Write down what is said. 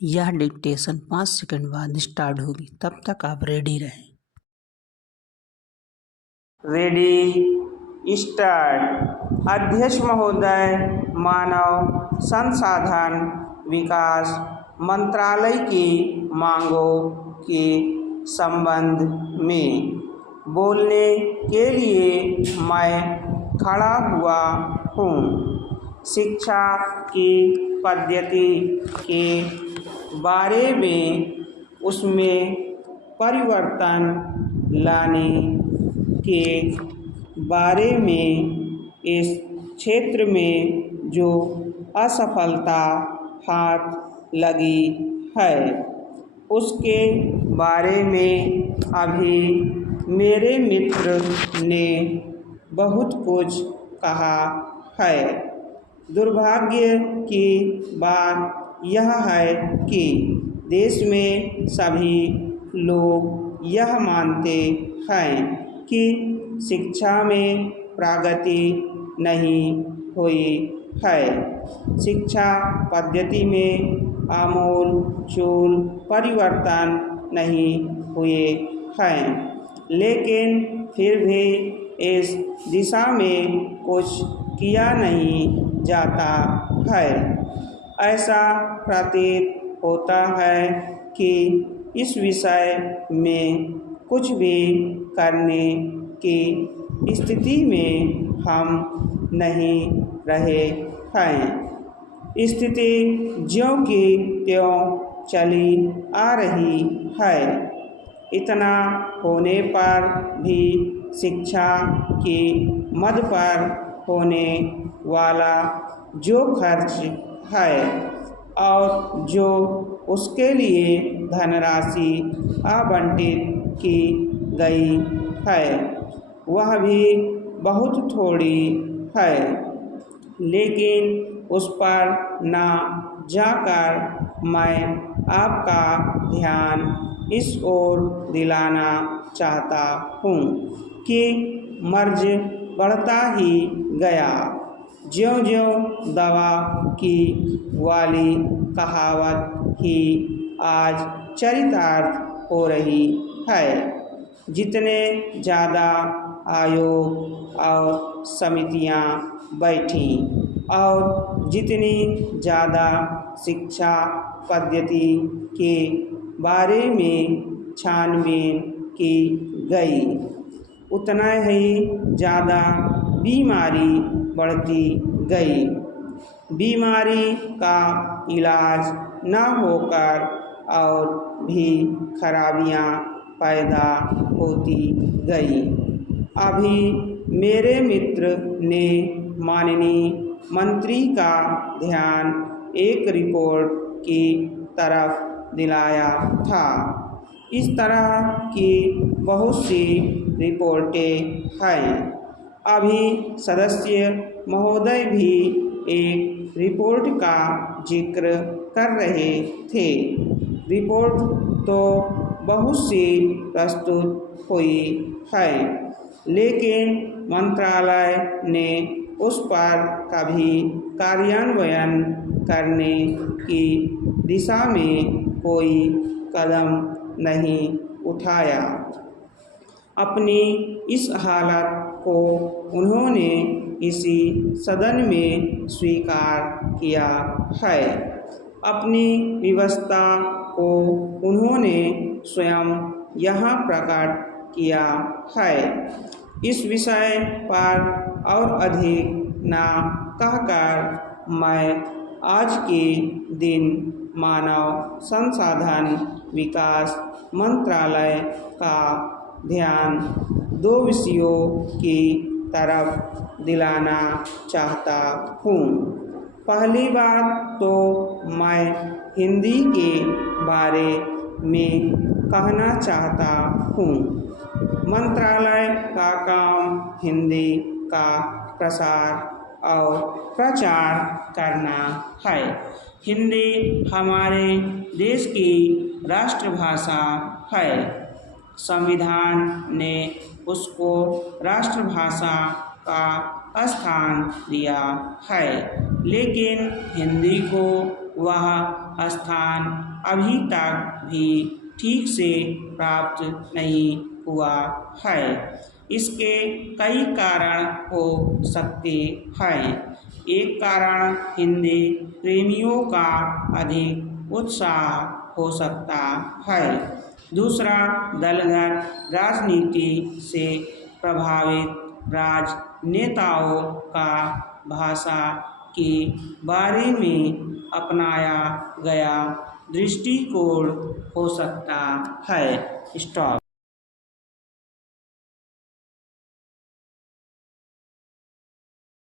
यह dictation 5 second बाद start होगी, तब तक आप रेडी रहें। Ready start. अध्यक्ष महोदय, मानव संसाधन विकास मंत्रालय की मांगों के संबंध में बोलने के लिए मैं खड़ा हुआ हूँ। शिक्षा की पद्धति के बारे में, उसमें परिवर्तन लाने के बारे में, इस क्षेत्र में जो असफलता हाथ लगी है उसके बारे में अभी मेरे मित्र ने बहुत कुछ कहा है। दुर्भाग्य की बात यह है कि देश में सभी लोग यह मानते हैं कि शिक्षा में प्रगति नहीं हुई है। शिक्षा पद्धति में आमूल चूल परिवर्तन नहीं हुए हैं, लेकिन फिर भी इस दिशा में कुछ किया नहीं जाता है। ऐसा प्रतीत होता है कि इस विषय में कुछ भी करने की स्थिति में हम नहीं रहे हैं। स्थिति ज्यों की त्यों चली आ रही है। इतना होने पर भी शिक्षा की मद पर होने वाला जो खर्च है और जो उसके लिए धनराशि आवंटित की गई है वह भी बहुत थोड़ी है, लेकिन उस पर न जाकर मैं आपका ध्यान इस ओर दिलाना चाहता हूँ कि मर्ज बढ़ता ही गया। ज्यों-ज्यों दवा की वाली कहावत ही आज चरितार्थ हो रही है। जितने ज़्यादा आयोग और समितियाँ बैठीं और जितनी ज़्यादा शिक्षा पद्धति के बारे में छानबीन की गई, उतना ही ज़्यादा बीमारी बढ़ती गई। बीमारी का इलाज न होकर और भी खराबियां पैदा होती गई। अभी मेरे मित्र ने माननीय मंत्री का ध्यान एक रिपोर्ट की तरफ दिलाया था। इस तरह की बहुत सी रिपोर्टें हैं। अभी सदस्य महोदय भी एक रिपोर्ट का जिक्र कर रहे थे। रिपोर्ट तो बहुत सी प्रस्तुत हुई है, लेकिन मंत्रालय ने उस पर कभी कार्यान्वयन करने की दिशा में कोई कदम नहीं उठाया। अपनी इस हालत को उन्होंने इसी सदन में स्वीकार किया है। अपनी विवशता को उन्होंने स्वयं यहाँ प्रकट किया है। इस विषय पर और अधिक न कहकर मैं आज के दिन मानव संसाधन विकास मंत्रालय का ध्यान दो विषयों की तरफ दिलाना चाहता हूँ। पहली बात तो मैं हिंदी के बारे में कहना चाहता हूँ। मंत्रालय का काम हिंदी का प्रसार और प्रचार करना है। हिंदी हमारे देश की राष्ट्रभाषा है। संविधान ने उसको राष्ट्रभाषा का स्थान दिया है, लेकिन हिंदी को वह स्थान अभी तक भी ठीक से प्राप्त नहीं हुआ है। इसके कई कारण हो सकते हैं। एक कारण हिंदी प्रेमियों का अधिक उत्साह हो सकता है। दूसरा, दलगत राजनीति से प्रभावित राजनेताओं का भाषा के बारे में अपनाया गया दृष्टिकोण हो सकता है। स्टॉप।